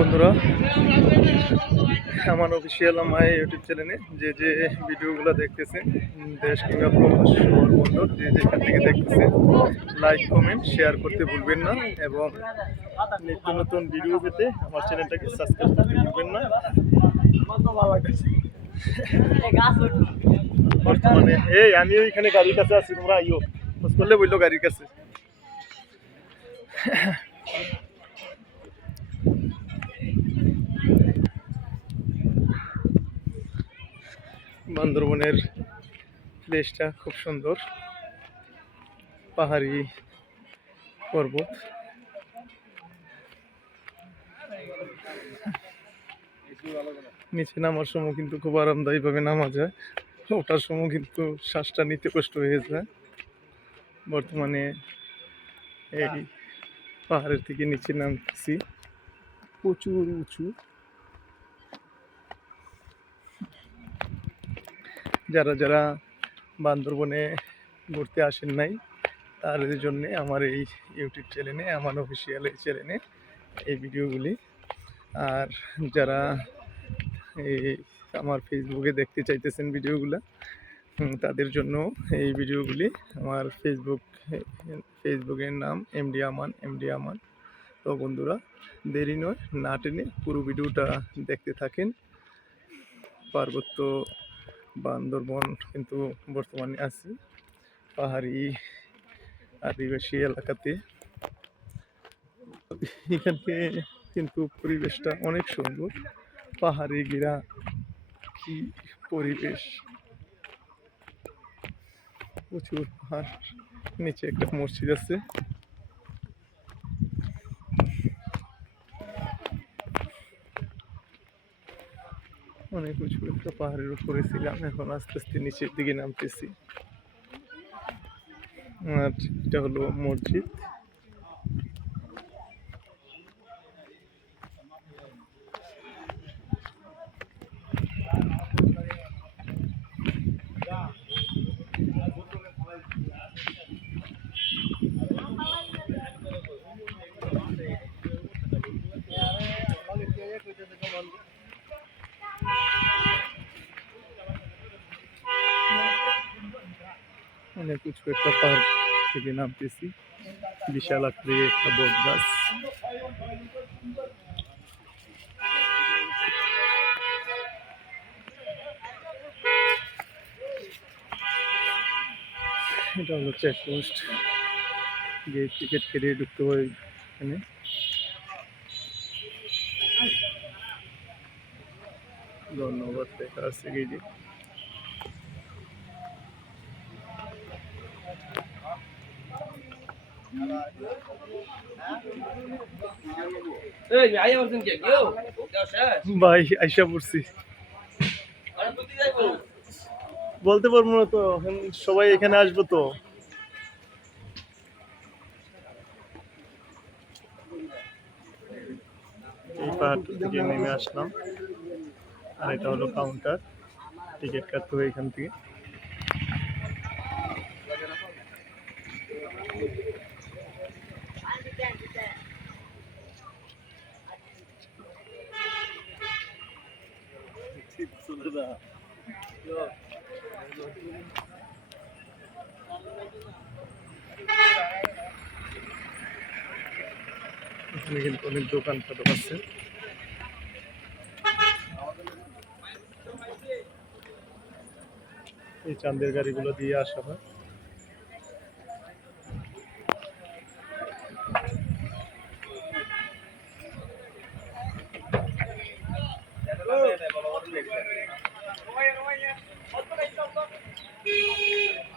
বন্ধুরা, আমার অফিসিয়াল আমার ইউটিউব চ্যানেলে যে যে ভিডিওগুলো দেখতেছেন দেশ কিংবা প্রবাস বন্দর যে যেখান থেকে দেখতেছেন লাইক কমেন্ট শেয়ার করতে ভুলবেন না এবং নিত্য নতুন ভিডিও পেতে আমার চ্যানেলটাকে সাবস্ক্রাইব করতে ভুলবেন না। বর্তমানে, এই আমি ওইখানে গাড়ির কাছে আছি, তোমরা আইও। খোঁজ করলে বলল গাড়ির কাছে। বান্দরবনের প্লেসটা খুব সুন্দর। পাহাড়ি পর্বত। নিচে নামার সময় কিন্তু খুব আরামদায়ীভাবে নামা যায়। ওঠার সময় কিন্তু শ্বাসটা নিতে কষ্ট হয়ে যায়। বর্তমানে এই পাহাড়ের থেকে নিচে নামতেছি প্রচুর উঁচু। যারা যারা বান্দরবনে ঘুরতে আসেন নাই, তাদের জন্যে আমার এই ইউটিউব চ্যানেলে আমার অফিসিয়াল এই চ্যানেলে এই ভিডিওগুলি। আর যারা এই আমার ফেসবুকে দেখতে চাইতেছেন ভিডিওগুলো তাদের জন্য এই ভিডিওগুলি আমার ফেসবুক ফেসবুকের নাম এমডি আমান এমডি আমান তো বন্ধুরা, দেরি নয়, না টেনে পুরো ভিডিওটা দেখতে থাকেন। পার্বত্য বান্দরবন কিন্তু বর্তমানে আছি। পাহাড়ি আদিবাসী এলাকাতে। এখানকে কিন্তু পরিবেশটা অনেক সুন্দর। পাহাড়ি গিরা কি পরিবেশ। প্রচুর পাহাড়, নিচে একটা মসজিদ আছে। অনেক উঁচু একটা পাহাড়ের উপরে ছিলাম, এখন আস্তে আস্তে নিচের দিকে নামতেছি। আর এটা হলো মসজিদ। অনেক উঁচু একটা পাহাড় থেকে নামতেছি। বিশাল আকৃতির একটা বট গাছ। এটা হলো চেকপোস্ট। গেট টিকিট কেটে ঢুকতে হয় এখানে। ধন্যবাদ লেখা আছে গেটে ভাই আইসা পড়ছি। বলতে পারব না তো সবাই এখানে আসব তো। এই পাহাড়টা থেকে নেমে আসলাম। আর এটা হলো কাউন্টার টিকিট কাটতে হবে এখান থেকে। কিন্তু অনেক দোকানপাট আছে। এই চাঁদের গাড়িগুলো দিয়ে আসা হয়। Roeien, roeien. Wat voor een